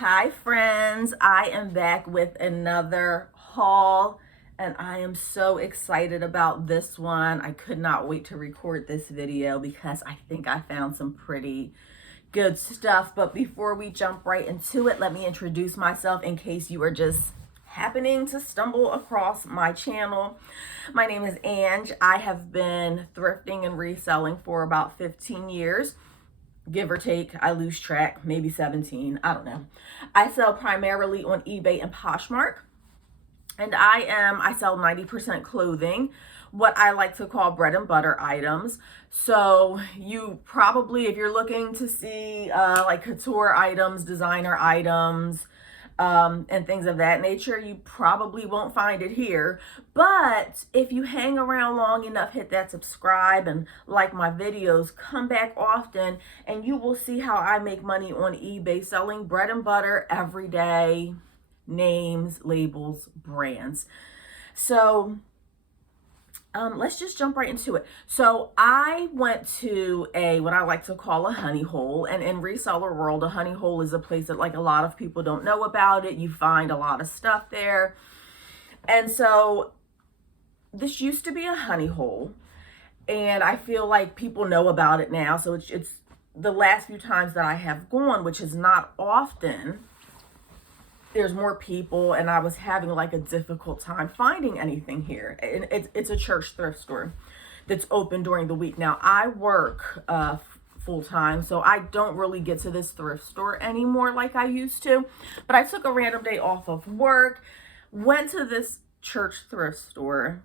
Hi friends, I am back with another haul and I am so excited about this one. I could not wait to record this video because I think I found some pretty good stuff. But before we jump right into it, let me introduce myself in case you are just happening to stumble across my channel. My name is Ange. I have been thrifting and reselling for about 15 years. Give or take, I lose track, maybe 17, I don't know. I sell primarily on eBay and Poshmark, and I sell 90% clothing, what I like to call bread and butter items. So you probably, if you're looking to see like couture items, designer items, and things of that nature, you probably won't find it here. But if you hang around long enough, hit that subscribe and like my videos, come back often, and you will see how I make money on eBay selling bread and butter, everyday names, labels, brands. So let's just jump right into it. So I went to what I like to call a honey hole, and in reseller world, a honey hole is a place that like a lot of people don't know about it. You find a lot of stuff there. And so this used to be a honey hole, and I feel like people know about it now. So it's the last few times that I have gone, which is not often, there's more people, and I was having like a difficult time finding anything here. And it's a church thrift store that's open during the week. Now I work full time, so I don't really get to this thrift store anymore like I used to. But I took a random day off of work, went to this church thrift store,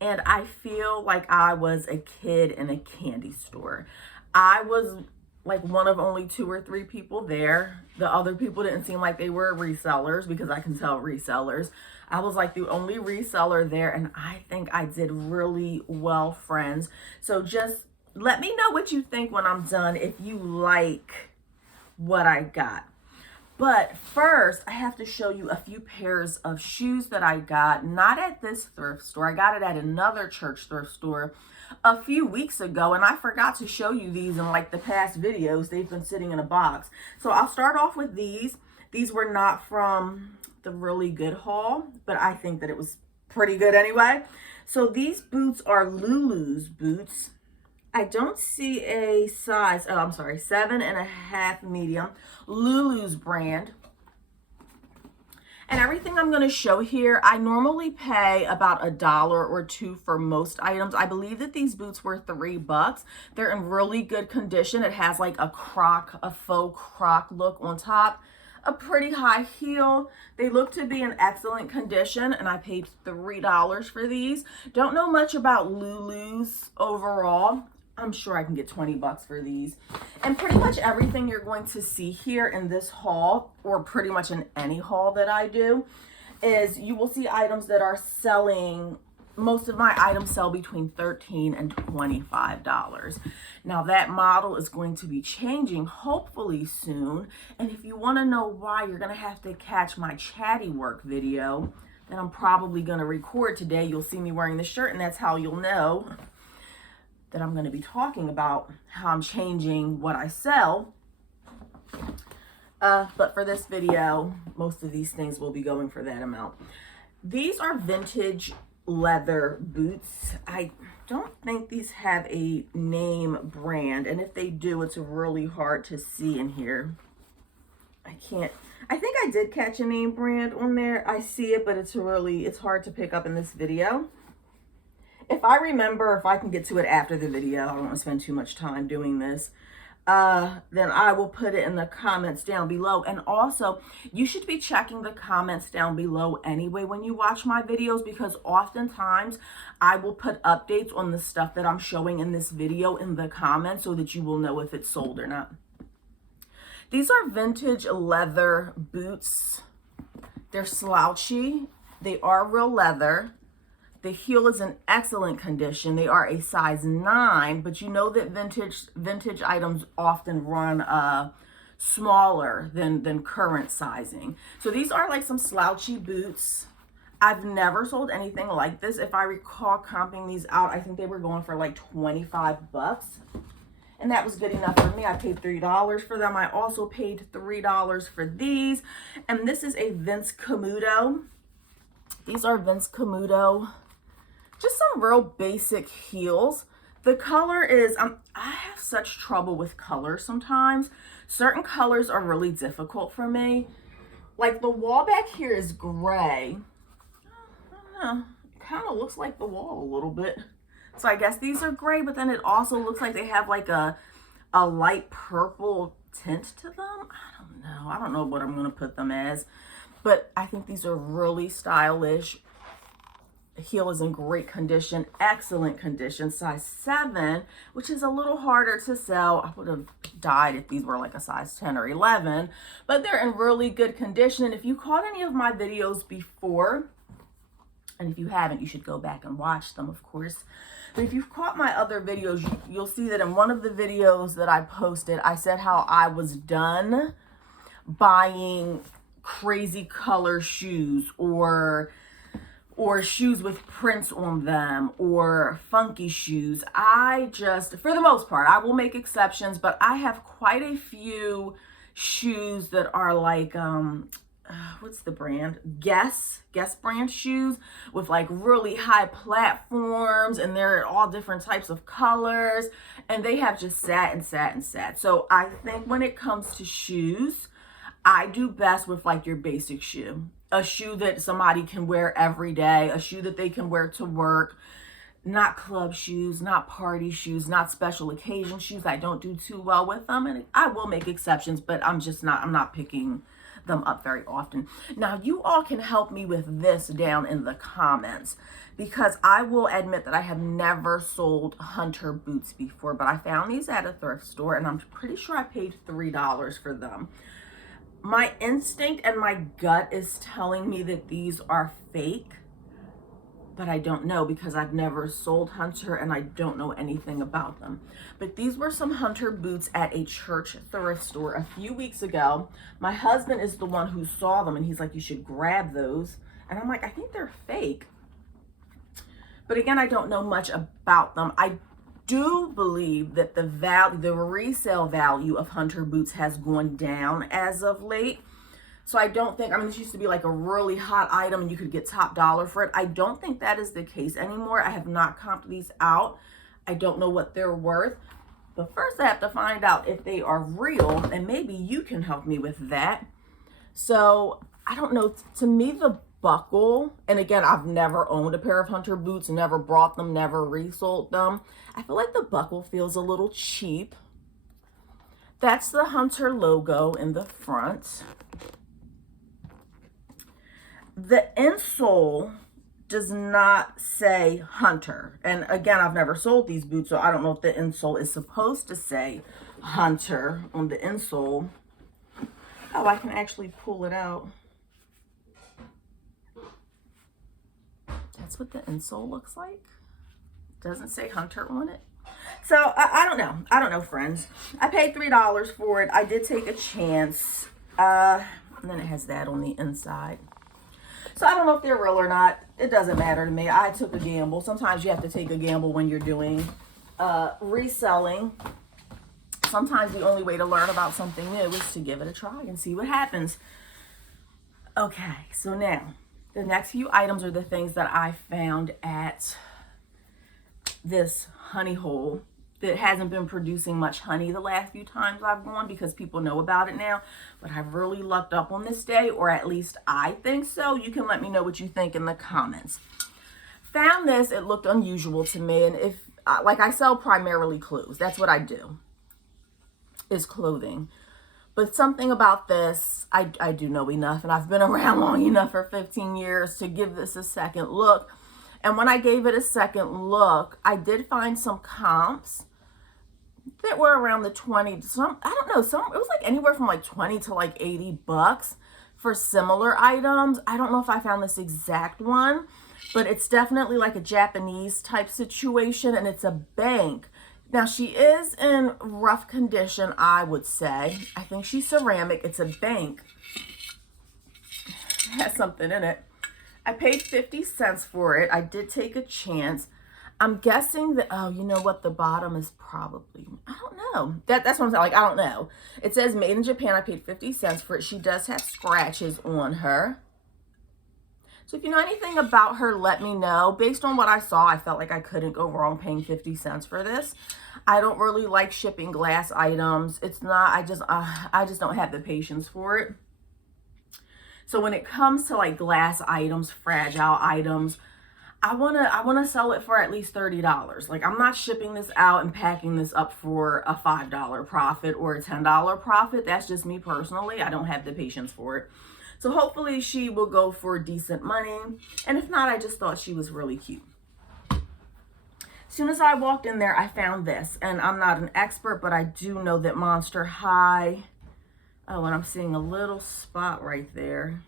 and I feel like I was a kid in a candy store. I was like one of only 2 or 3 people there. The other people didn't seem like they were resellers, because I can tell resellers. I was like the only reseller there, and I think I did really well, friends. So just let me know what you think when I'm done, if you like what I got. But first, I have to show you a few pairs of shoes that I got, not at this thrift store. I got it at another church thrift store a few weeks ago, and I forgot to show you these in like the past videos. They've been sitting in a box. So I'll start off with these. These were not from the really good haul, but I think that it was pretty good anyway. So these boots are Lulu's boots. I don't see a size, oh, I'm sorry, 7.5 medium, Lulu's brand. And everything I'm going to show here, I normally pay about $1 or $2 for most items. I believe that these boots were $3. They're in really good condition. It has like a faux croc look on top, a pretty high heel. They look to be in excellent condition, and I paid $3 for these. Don't know much about Lulu's overall. I'm sure I can get 20 bucks for these. And pretty much everything you're going to see here in this haul, or pretty much in any haul that I do, is you will see items that are selling, most of my items sell between $13 and $25. Now that model is going to be changing hopefully soon. And if you want to know why, you're going to have to catch my chatty work video that I'm probably going to record today. You'll see me wearing the shirt, and that's how you'll know that I'm going to be talking about how I'm changing what I sell. But for this video, most of these things will be going for that amount. These are vintage leather boots. I don't think these have a name brand, and if they do, it's really hard to see in here. I think I did catch a name brand on there. I see it, but it's hard to pick up in this video. If I remember, if I can get to it after the video, I don't want to spend too much time doing this, then I will put it in the comments down below. And also, you should be checking the comments down below anyway when you watch my videos, because oftentimes I will put updates on the stuff that I'm showing in this video in the comments, so that you will know if it's sold or not. These are vintage leather boots. They're slouchy. They are real leather. The heel is in excellent condition. They are a size 9, but you know that vintage items often run smaller than current sizing. So these are like some slouchy boots. I've never sold anything like this. If I recall comping these out, I think they were going for like 25 bucks. and that was good enough for me. I paid $3 for them. I also paid $3 for these, and this is a Vince Camuto. These are Vince Camuto, just some real basic heels. The color is, I have such trouble with color sometimes. Certain colors are really difficult for me. Like the wall back here is gray. I don't know, it kind of looks like the wall a little bit. So I guess these are gray, but then it also looks like they have like a light purple tint to them. I don't know what I'm gonna put them as, but I think these are really stylish. The heel is in great condition, excellent condition, size 7, which is a little harder to sell. I would have died if these were like a size 10 or 11, but they're in really good condition. And if you caught any of my videos before, and if you haven't, you should go back and watch them, of course. But if you've caught my other videos, you'll see that in one of the videos that I posted, I said how I was done buying crazy color shoes or shoes with prints on them or funky shoes. I just, for the most part, I will make exceptions, but I have quite a few shoes that are like, what's the brand? Guess brand shoes with like really high platforms, and they're all different types of colors, and they have just sat and sat and sat. So I think when it comes to shoes, I do best with like your basic shoe. A shoe that somebody can wear every day, a shoe that they can wear to work, not club shoes, not party shoes, not special occasion shoes. I don't do too well with them, and I will make exceptions, but I'm not picking them up very often. Now, you all can help me with this down in the comments, because I will admit that I have never sold hunter boots before, but I found these at a thrift store, and I'm pretty sure I paid $3 for them. My instinct and my gut is telling me that these are fake, but I don't know because I've never sold hunter and I don't know anything about them. But these were some hunter boots at a church thrift store a few weeks ago. My husband is the one who saw them, and he's like, you should grab those. And I'm like, I think they're fake. But again, I don't know much about them. I do believe that the resale value of hunter boots has gone down as of late. So I don't think, this used to be like a really hot item and you could get top dollar for it. I don't think that is the case anymore. I have not comped these out. I don't know what they're worth. But first I have to find out if they are real, and maybe you can help me with that. So I don't know, to me the buckle, and again, I've never owned a pair of hunter boots, never brought them, never resold them. I feel like the buckle feels a little cheap. That's the hunter logo in the front. The insole does not say hunter. And again, I've never sold these boots, so I don't know if the insole is supposed to say hunter on the insole. Oh, I can actually pull it out. That's what the insole looks like. Doesn't say hunter on it. So I don't know. I don't know, friends. I paid $3 for it. I did take a chance. And then it has that on the inside. So I don't know if they're real or not. It doesn't matter to me. I took a gamble. Sometimes you have to take a gamble when you're doing reselling. Sometimes the only way to learn about something new is to give it a try and see what happens. Okay, so now the next few items are the things that I found at this honey hole that hasn't been producing much honey the last few times I've gone because people know about it now. But I've really lucked up on this day, or at least I think so. You can let me know what you think in the comments. Found this, it looked unusual to me, and if, like, I sell primarily clothes. That's what I do, is clothing. But something about this, I do know enough, and I've been around long enough for 15 years to give this a second look. And when I gave it a second look, I did find some comps that were around the 20, it was like anywhere from like 20 to like 80 bucks for similar items. I don't know if I found this exact one, but it's definitely like a Japanese type situation, and it's a bank. Now, she is in rough condition, I would say. I think she's ceramic. It's a bank. It has something in it. I paid 50 cents for it. I did take a chance. I'm guessing that, oh, you know what? The bottom is probably, I don't know. That's what I'm saying. Like, I don't know. It says made in Japan. I paid 50 cents for it. She does have scratches on her. So if you know anything about her, let me know. Based on what I saw, I felt like I couldn't go wrong paying 50 cents for this. I don't really like shipping glass items. It's not, I just don't have the patience for it. So when it comes to like glass items, fragile items, I wanna sell it for at least $30. Like, I'm not shipping this out and packing this up for a $5 profit or a $10 profit. That's just me personally. I don't have the patience for it. So hopefully she will go for decent money. And if not, I just thought she was really cute. As soon as I walked in there, I found this. And I'm not an expert, but I do know that Monster High. Oh, and I'm seeing a little spot right there.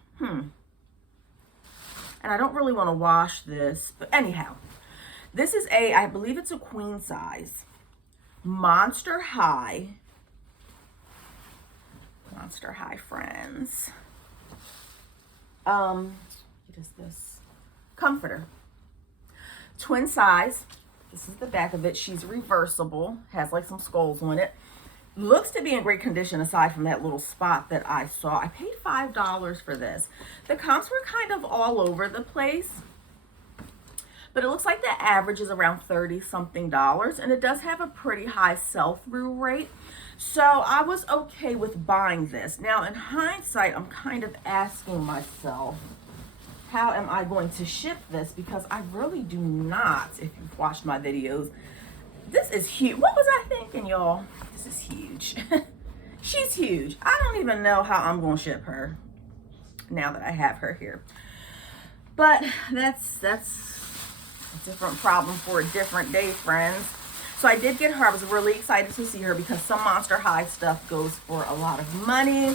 And I don't really want to wash this, but anyhow, this is I believe it's a queen size. Monster High, friends. What is this? Comforter. Twin size. This is the back of it. She's reversible, has like some skulls on it. Looks to be in great condition aside from that little spot that I saw. I paid $5 for this. The comps were kind of all over the place, but it looks like the average is around $30-something, and it does have a pretty high sell-through rate. So I was okay with buying this. Now, in hindsight, I'm kind of asking myself, how am I going to ship this? Because I really do not, if you've watched my videos, this is huge. What was I thinking, y'all? This is huge. She's huge. I don't even know how I'm going to ship her now that I have her here. But that's a different problem for a different day, friends. So I did get her. I was really excited to see her because some Monster High stuff goes for a lot of money.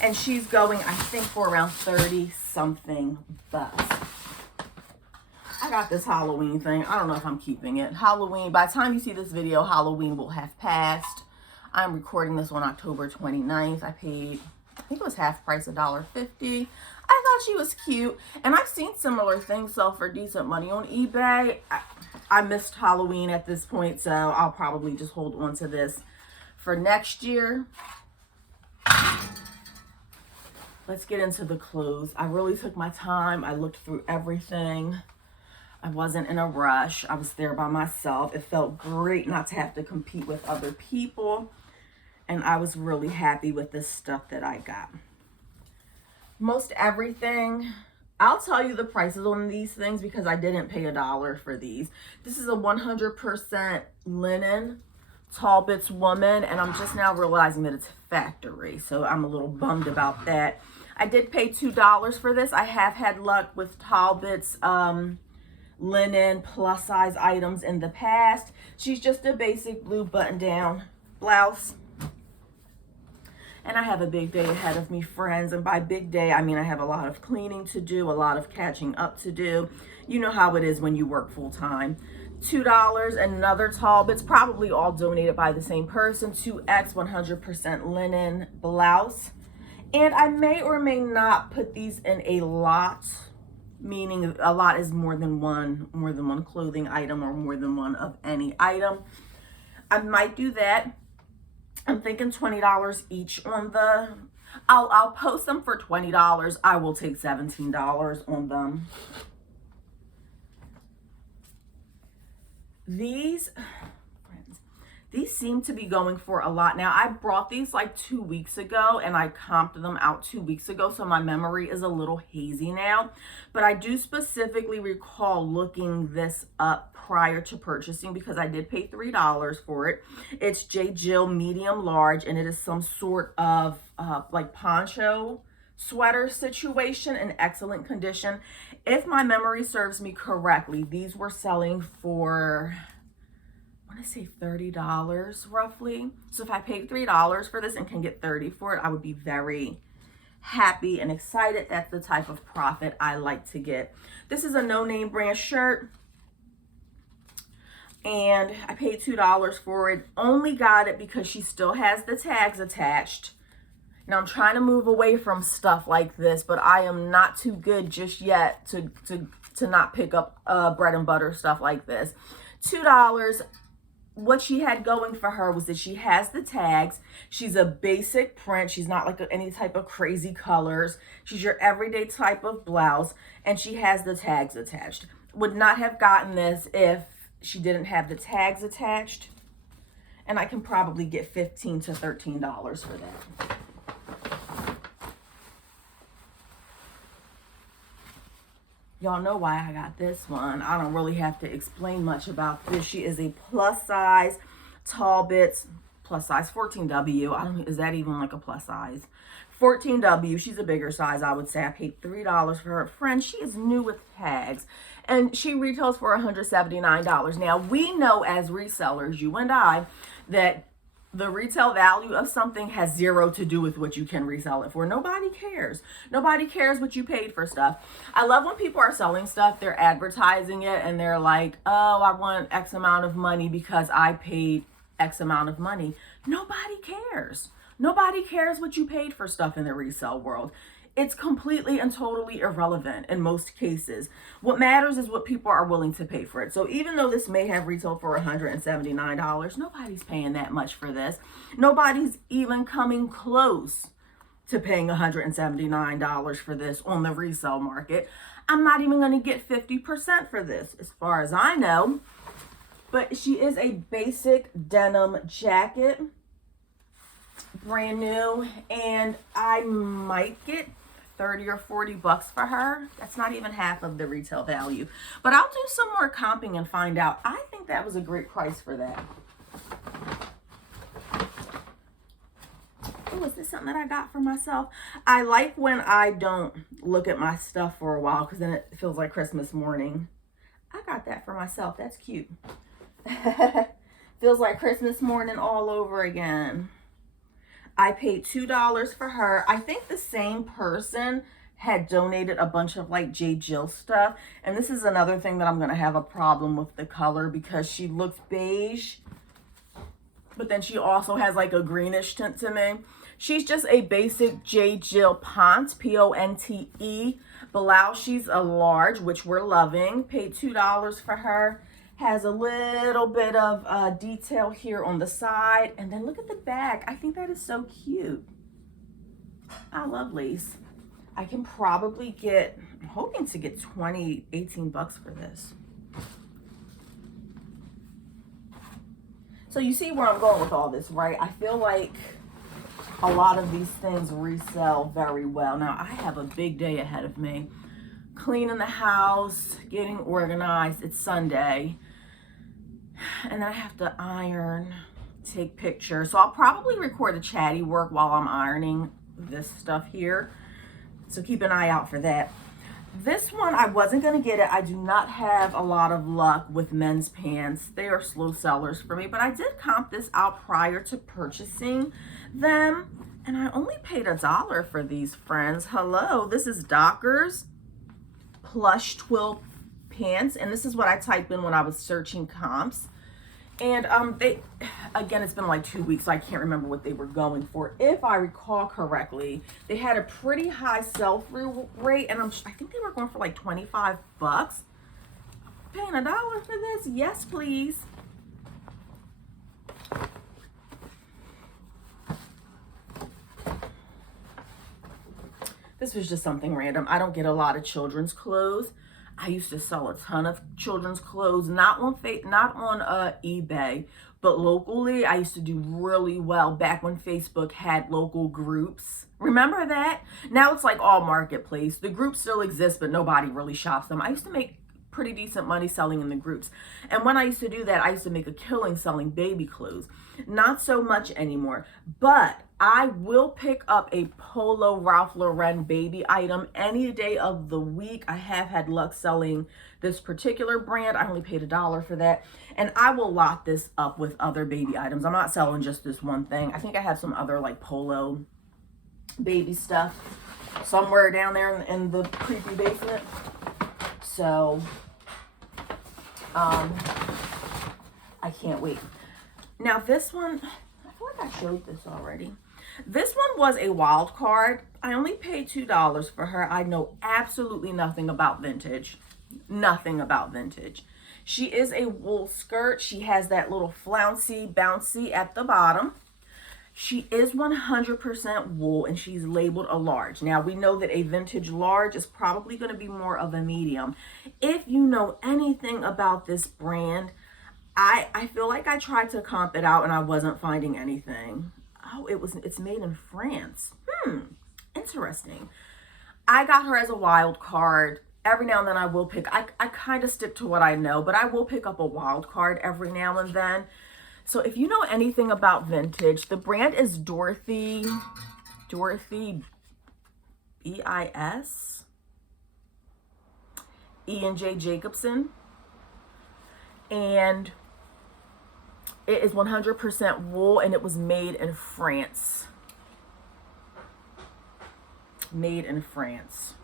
And she's going, I think, for around 30-something bucks. I got this Halloween thing. I don't know if I'm keeping it. Halloween, by the time you see this video, Halloween will have passed. I'm recording this on October 29th. I paid, I think it was half price, $1.50. I thought she was cute. And I've seen similar things sell for decent money on eBay. I missed Halloween at this point, so I'll probably just hold on to this for next year. Let's get into the clothes. I really took my time. I looked through everything. I wasn't in a rush. I was there by myself. It felt great not to have to compete with other people. And I was really happy with the stuff that I got. Most everything, I'll tell you the prices on these things because I didn't pay $1 for these. This is a 100% linen Talbot's woman, and I'm just now realizing that it's factory. So I'm a little bummed about that. I did pay $2 for this. I have had luck with Talbot's linen plus size items in the past. She's just a basic blue button down blouse. And I have a big day ahead of me, friends. And by big day, I mean I have a lot of cleaning to do, a lot of catching up to do. You know how it is when you work full time. $2 and another Talbot's, probably all donated by the same person. 2X 100% linen blouse. And I may or may not put these in a lot, meaning a lot is more than one clothing item or more than one of any item. I might do that. I'm thinking $20 each on the, I'll post them for $20. I will take $17 on them. These seem to be going for a lot. Now, I brought these like 2 weeks ago and I comped them out 2 weeks ago, so my memory is a little hazy now. But I do specifically recall looking this up prior to purchasing because I did pay $3 for it. It's J. Jill medium large, and it is some sort of like poncho sweater situation in excellent condition. If my memory serves me correctly, these were selling for, I want to say $30 roughly. So if I paid $3 for this and can get $30 for it, I would be very happy and excited. That's the type of profit I like to get. This is a no-name brand shirt, and I paid $2 for it. Only got it because she still has the tags attached. Now I'm trying to move away from stuff like this, but I am not too good just yet to not pick up bread and butter stuff like this. $2. What she had going for her was that she has the tags. She's a basic print. She's not like any type of crazy colors. She's your everyday type of blouse, and she has the tags attached. Would not have gotten this if she didn't have the tags attached, and I can probably get $15 to $13 for that. Y'all know why I got this one. I don't really have to explain much about this. She is a plus size, tall bits, plus size 14W. I don't, is that even like a plus size? 14W, she's a bigger size, I would say. I paid $3 for her. Friend, she is new with tags, and she retails for $179. Now, we know as resellers, you and I, that the retail value of something has zero to do with what you can resell it for. Nobody cares. Nobody cares what you paid for stuff. I love when people are selling stuff, they're advertising it, and they're like, oh, I want X amount of money because I paid X amount of money. Nobody cares. Nobody cares what you paid for stuff in the resale world. It's completely and totally irrelevant in most cases. What matters is what people are willing to pay for it. So even though this may have retailed for $179, nobody's paying that much for this. Nobody's even coming close to paying $179 for this on the resale market. I'm not even going to get 50% for this, as far as I know. But she is a basic denim jacket, brand new, and I might get 30 or 40 bucks for her. That's not even half of the retail value, but I'll do some more comping and find out. I think that was a great price for that. Oh, is this something that I got for myself? I like when I don't look at my stuff for a while, because then it feels like Christmas morning. I got that for myself. That's cute. Feels like Christmas morning all over again. I paid $2 for her. I think the same person had donated a bunch of like J. Jill stuff. And this is another thing that I'm going to have a problem with the color, because she looks beige, but then she also has like a greenish tint to me. She's just a basic J. Jill Ponte, Ponte blouse. She's a large, which we're loving. Paid $2 for her. Has a little bit of detail here on the side, and then look at the back. I think that is so cute. I love lace. I can probably get, I'm hoping to get 18 bucks for this. So you see where I'm going with all this, right? I feel like a lot of these things resell very well. Now, I have a big day ahead of me. Cleaning the house, getting organized. It's Sunday. And then I have to iron, take pictures. So I'll probably record the chatty work while I'm ironing this stuff here. So keep an eye out for that. This one, I wasn't going to get it. I do not have a lot of luck with men's pants. They are slow sellers for me. But I did comp this out prior to purchasing them. And I only paid $1 for these, friends. Hello, this is Dockers plush twill pants, and this is what I typed in when I was searching comps. And they, again, it's been like 2 weeks, so I can't remember what they were going for. If I recall correctly, they had a pretty high sell-through rate, and I think they were going for like 25 bucks. Paying $1 for this? Yes, please. This was just something random. I don't get a lot of children's clothes. I used to sell a ton of children's clothes, not on eBay, but locally. I used to do really well back when Facebook had local groups. Remember that? Now it's like all marketplace. The groups still exist, but nobody really shops them. I used to make pretty decent money selling in the groups. And when I used to do that, I used to make a killing selling baby clothes. Not so much anymore, but I will pick up a Polo Ralph Lauren baby item any day of the week. I have had luck selling this particular brand. I only paid $1 for that. And I will lot this up with other baby items. I'm not selling just this one thing. I think I have some other like Polo baby stuff somewhere down there in the creepy basement. So, I can't wait. Now this one, I feel like I showed this already. This one was a wild card. I only paid $2 for her. I know absolutely nothing about vintage. Nothing about vintage. She is a wool skirt. She has that little flouncy, bouncy at the bottom. She is 100% wool and she's labeled a large. Now we know that a vintage large is probably going to be more of a medium. If you know anything about this brand, I feel like I tried to comp it out and I wasn't finding anything. Oh, it's made in France. Interesting. I got her as a wild card. Every now and then I will I kind of stick to what I know, but I will pick up a wild card every now and then. So if you know anything about vintage, the brand is Dorothy B-I-S, E&J Jacobson. And it is 100% wool and it was made in France. Made in France.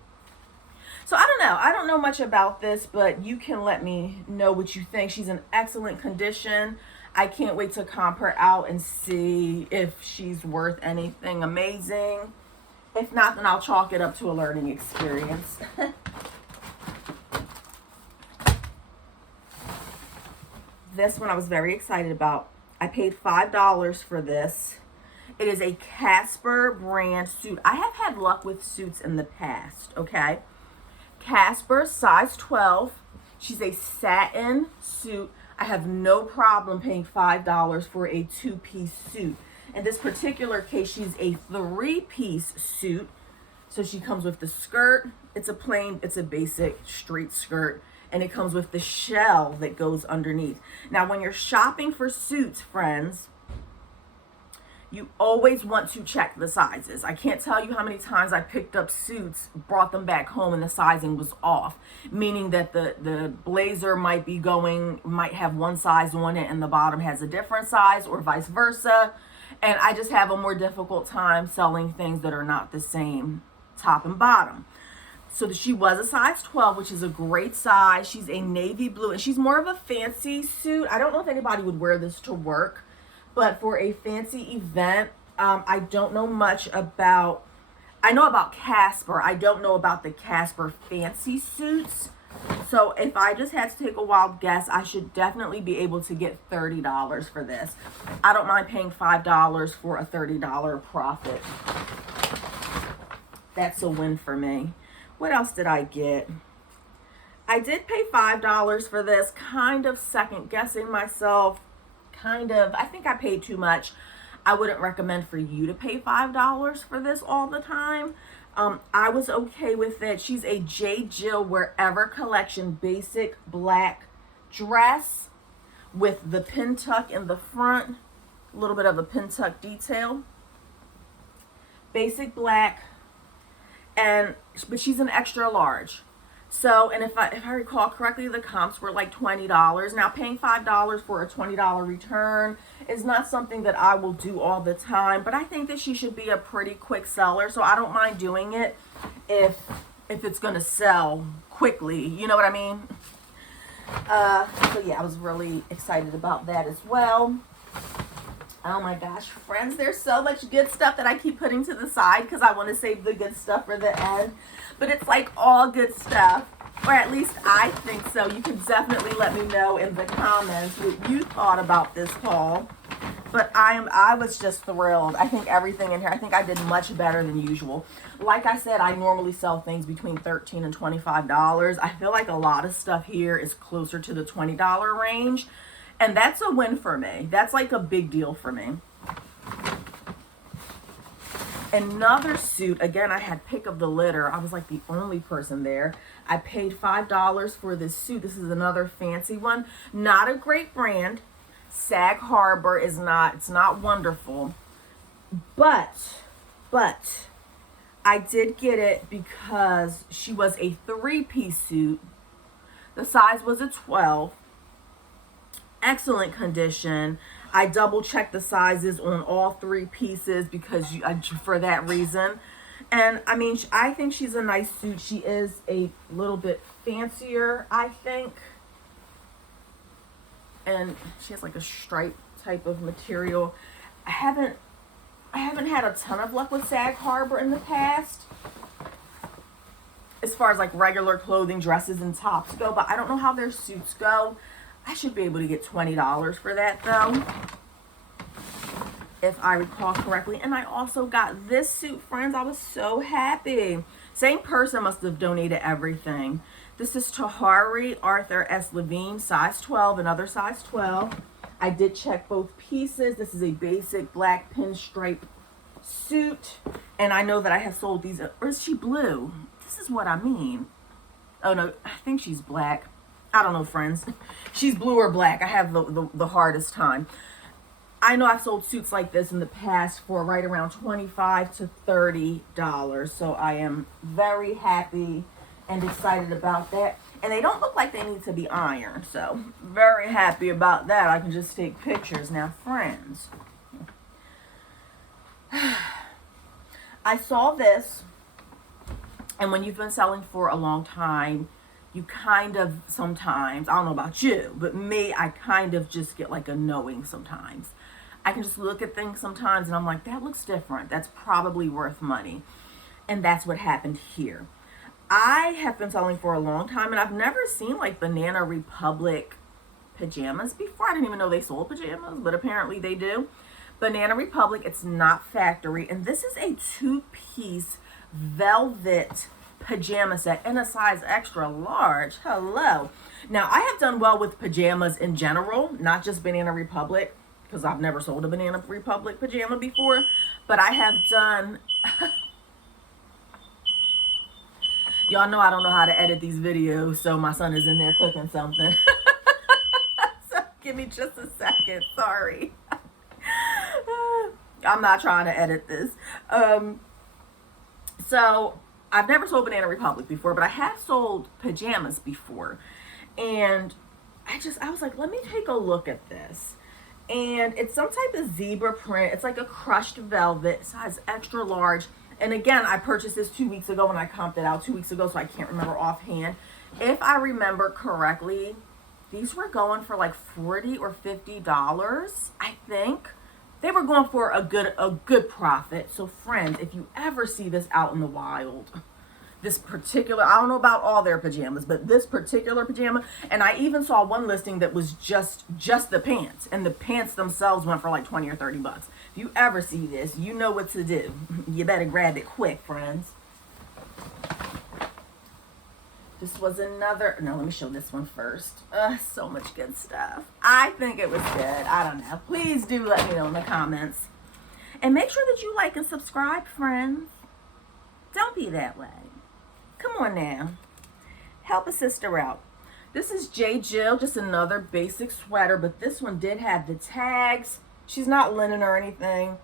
So I don't know. I don't know much about this, but you can let me know what you think. She's in excellent condition. I can't wait to comp her out and see if she's worth anything amazing. If not, then I'll chalk it up to a learning experience. This one I was very excited about. I paid $5 for this. It is a Casper brand suit. I have had luck with suits in the past, okay? Casper, size 12. She's a satin suit. I have no problem paying $5 for a two-piece suit. In this particular case, she's a three-piece suit. So she comes with the skirt. It's a basic straight skirt. And it comes with the shell that goes underneath. Now, when you're shopping for suits, friends, you always want to check the sizes. I can't tell you how many times I picked up suits, brought them back home, and the sizing was off. Meaning that the blazer might have one size on it and the bottom has a different size, or vice versa. And I just have a more difficult time selling things that are not the same top and bottom. So she was a size 12, which is a great size. She's a navy blue, and she's more of a fancy suit. I don't know if anybody would wear this to work, but for a fancy event, I don't know much about, I know about Casper. I don't know about the Casper fancy suits. So if I just had to take a wild guess, I should definitely be able to get $30 for this. I don't mind paying $5 for a $30 profit. That's a win for me. What else did I get? I did pay $5 for this, kind of second guessing myself. I think I paid too much. I wouldn't recommend for you to pay $5 for this all the time. I was okay with it. She's a J. Jill Wherever collection basic black dress with the pin tuck in the front, a little bit of a pin tuck detail. Basic black. But she's an extra large. So, and if I recall correctly, the comps were like $20. Now, paying $5 for a $20 return is not something that I will do all the time, but I think that she should be a pretty quick seller, so I don't mind doing it if it's going to sell quickly. You know what I mean? So yeah, I was really excited about that as well. Oh my gosh, friends, there's so much good stuff that I keep putting to the side because I want to save the good stuff for the end. But it's like all good stuff, or at least I think so. You can definitely let me know in the comments what you thought about this haul. But I was just thrilled. I think everything in here, I think I did much better than usual. Like I said, I normally sell things between $13 and $25. I feel like a lot of stuff here is closer to the $20 range. And that's a win for me. That's like a big deal for me. Another suit. Again, I had pick of the litter. I was like the only person there. I paid $5 for this suit. This is another fancy one. Not a great brand. Sag Harbor is not, it's not wonderful. But I did get it because she was a three-piece suit. The size was a 12. Excellent condition. I double checked the sizes on all three pieces because for that reason. And I mean, I think she's a nice suit. She is a little bit fancier, I think. And she has like a stripe type of material. I haven't had a ton of luck with Sag Harbor in the past. as far as like regular clothing, dresses and tops go, but I don't know how their suits go. I should be able to get $20 for that though, if I recall correctly. And I also got this suit, friends. I was so happy. Same person must have donated everything. This is Tahari Arthur S. Levine, size 12, another size 12. I did check both pieces. This is a basic black pinstripe suit. And I know that I have sold these, or is she blue? This is what I mean. Oh no, I think she's black. I don't know, friends. She's blue or black. I have the hardest time. I know I've sold suits like this in the past for right around $25 to $30. So I am very happy and excited about that. And they don't look like they need to be ironed. So very happy about that. I can just take pictures. Now, friends, I saw this. And when you've been selling for a long time, you kind of sometimes, I don't know about you, but me, I kind of just get like a knowing sometimes. I can just look at things sometimes and I'm like, that looks different. That's probably worth money. And that's what happened here. I have been selling for a long time and I've never seen like Banana Republic pajamas before. I didn't even know they sold pajamas, but apparently they do. Banana Republic, it's not factory. And this is a 2-piece velvet pajama set in a size extra large. Hello. Now, I have done well with pajamas in general, not just Banana Republic, because I've never sold a Banana Republic pajama before, but I have done... Y'all know I don't know how to edit these videos, so my son is in there cooking something. So give me just a second. Sorry. I'm not trying to edit this. So I've never sold Banana Republic before, but I have sold pajamas before. And I was like, let me take a look at this. And it's some type of zebra print. It's like a crushed velvet, size extra large. And again, I purchased this 2 weeks ago and I comped it out 2 weeks ago, so I can't remember offhand. If I remember correctly, these were going for like $40 or $50, I think. They were going for a good profit. So friends, if you ever see this out in the wild, this particular, I don't know about all their pajamas, but this particular pajama, and I even saw one listing that was just the pants, and the pants themselves went for like 20 or 30 bucks. If you ever see this, you know what to do. You better grab it quick, friends. This was another, no, let me show this one first. So much good stuff. I think it was good. I don't know. Please do let me know in the comments. And make sure that you like and subscribe, friends. Don't be that way. Come on now. Help a sister out. This is J. Jill, just another basic sweater, but this one did have the tags. She's not linen or anything.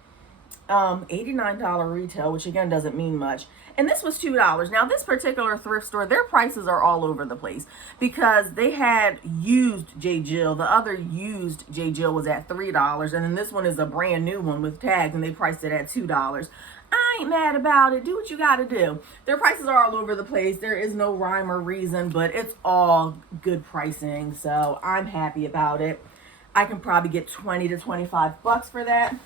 $89 retail, which again doesn't mean much. And this was $2. Now this particular thrift store, their prices are all over the place because they had used J. Jill. The other used J. Jill was at $3, and then this one is a brand new one with tags, and they priced it at $2. I ain't mad about it. Do what you gotta do. Their prices are all over the place. There is no rhyme or reason, but it's all good pricing, so I'm happy about it. I can probably get 20 to 25 bucks for that.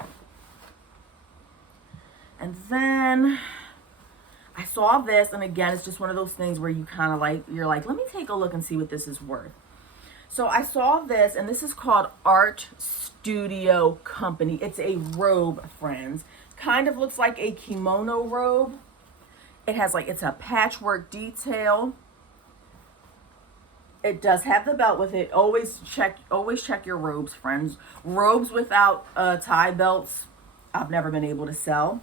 And then I saw this, and again, it's just one of those things where you kind of like, you're like, let me take a look and see what this is worth. So I saw this, and this is called Art Studio Company. It's a robe, friends. Kind of looks like a kimono robe. It has like, it's a patchwork detail. It does have the belt with it. Always check your robes, friends. Robes without tie belts, I've never been able to sell.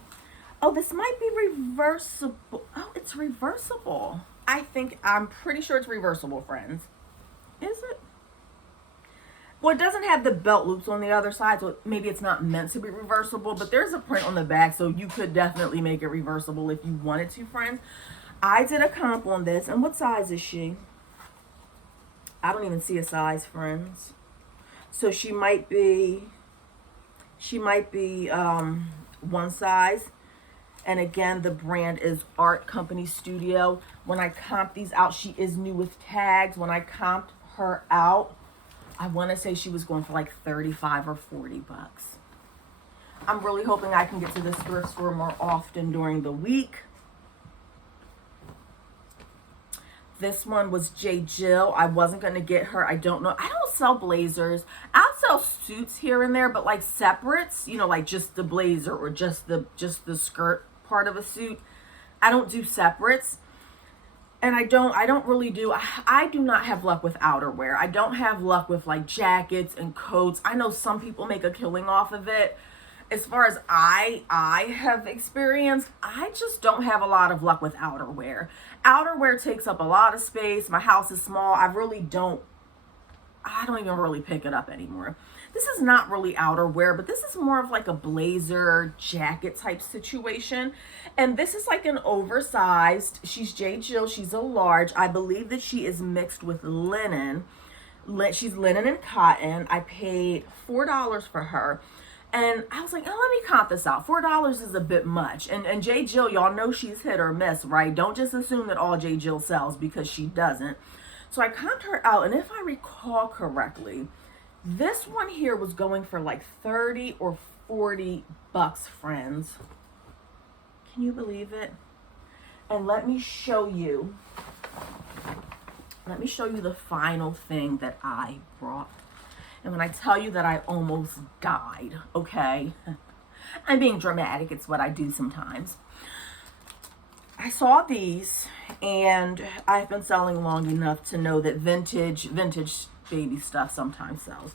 Oh, this might be reversible. Oh, it's reversible. I'm pretty sure it's reversible, friends. Is it? Well, it doesn't have the belt loops on the other side, so maybe it's not meant to be reversible, but there's a print on the back, so you could definitely make it reversible if you wanted to, friends. I did a comp on this, and what size is she? I don't even see a size, friends. So she might be one size. And again, the brand is Art Company Studio. When I comped these out, she is new with tags. When I comped her out, I want to say she was going for like 35 or 40 bucks. I'm really hoping I can get to this thrift store more often during the week. This one was J. Jill. I wasn't going to get her. I don't know. I don't sell blazers. I'll sell suits here and there, but like separates, you know, like just the blazer or just the skirt part of a suit. I don't do separates. And I don't really do, I do not have luck with outerwear. I don't have luck with like jackets and coats. I know some people make a killing off of it. As far as I have experienced, I just don't have a lot of luck with outerwear. Outerwear takes up a lot of space. My house is small. I don't even really pick it up anymore. This is not really outerwear, but this is more of like a blazer jacket type situation. And this is like an oversized, she's J. Jill, she's a large. I believe that she is mixed with linen. She's linen and cotton. I paid $4 for her. And I was like, oh, let me comp this out. $4 is a bit much. And J. Jill, y'all know she's hit or miss, right? Don't just assume that all J. Jill sells, because she doesn't. So I comped her out. And if I recall correctly, this one here was going for like 30 or 40 bucks, friends. Can you believe it? And let me show you the final thing that I brought. And when I tell you that I almost died, okay? I'm being dramatic. It's what I do sometimes. I saw these, and I've been selling long enough to know that vintage baby stuff sometimes sells.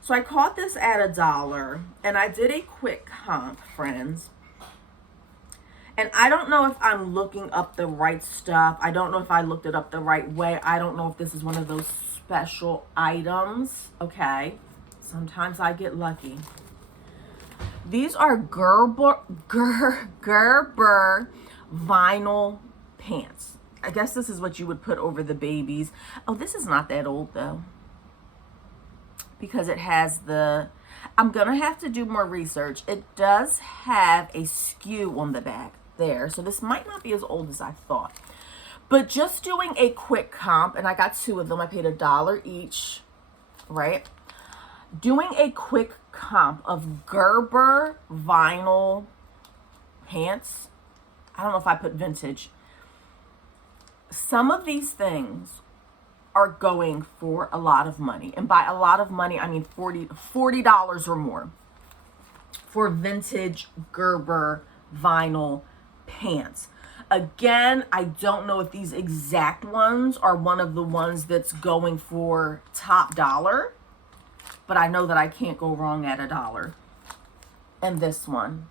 So I caught this at $1, and I did a quick comp, friends. And I don't know if I'm looking up the right stuff. I don't know if I looked it up the right way. I don't know if this is one of those special items, okay? Sometimes I get lucky. These are Gerber vinyl pants. I guess this is what you would put over the babies. Oh, this is not that old though, because it has the, I'm gonna have to do more research. It does have a SKU on the back there, so this might not be as old as I thought. But just doing a quick comp, and I got 2 of them. I paid $1 each, right? Doing a quick comp of Gerber vinyl pants. I don't know if I put vintage. Some of these things are going for a lot of money. And by a lot of money, I mean $40 or more for vintage Gerber vinyl pants. Again, I don't know if these exact ones are one of the ones that's going for top dollar, but I know that I can't go wrong at $1. And this one,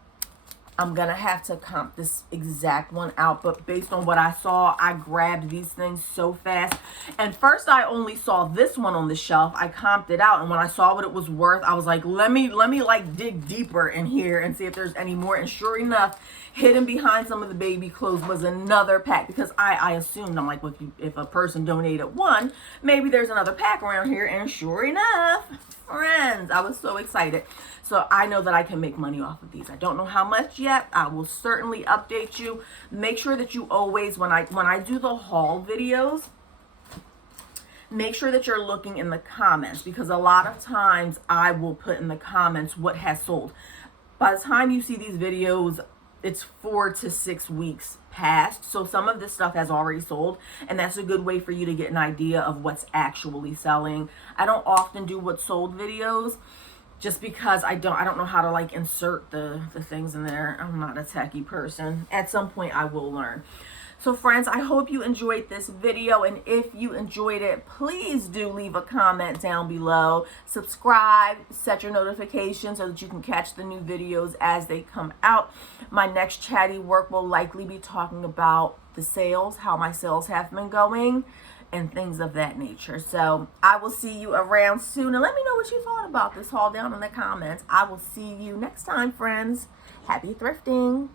I'm gonna have to comp this exact one out, but based on what I saw, I grabbed these things so fast. And first I only saw this one on the shelf. I comped it out, and when I saw what it was worth, I was like, let me like dig deeper in here and see if there's any more. And sure enough, hidden behind some of the baby clothes was another pack, because I assumed, I'm like, well, if a person donated one, maybe there's another pack around here. And sure enough, friends, I was so excited. So I know that I can make money off of these. I don't know how much yet. I will certainly update you. Make sure that you always, when I do the haul videos, make sure that you're looking in the comments, because a lot of times I will put in the comments what has sold. By the time you see these videos, it's 4 to 6 weeks past. So some of this stuff has already sold, and that's a good way for you to get an idea of what's actually selling. I don't often do what's sold videos, just because I don't know how to like insert the things in there. I'm not a techie person. At some point I will learn. So friends, I hope you enjoyed this video, and if you enjoyed it, please do leave a comment down below. Subscribe, set your notifications so that you can catch the new videos as they come out. My next chatty work will likely be talking about the sales, how my sales have been going, and things of that nature. So I will see you around soon, and let me know what you thought about this haul down in the comments. I will see you next time, friends. Happy thrifting.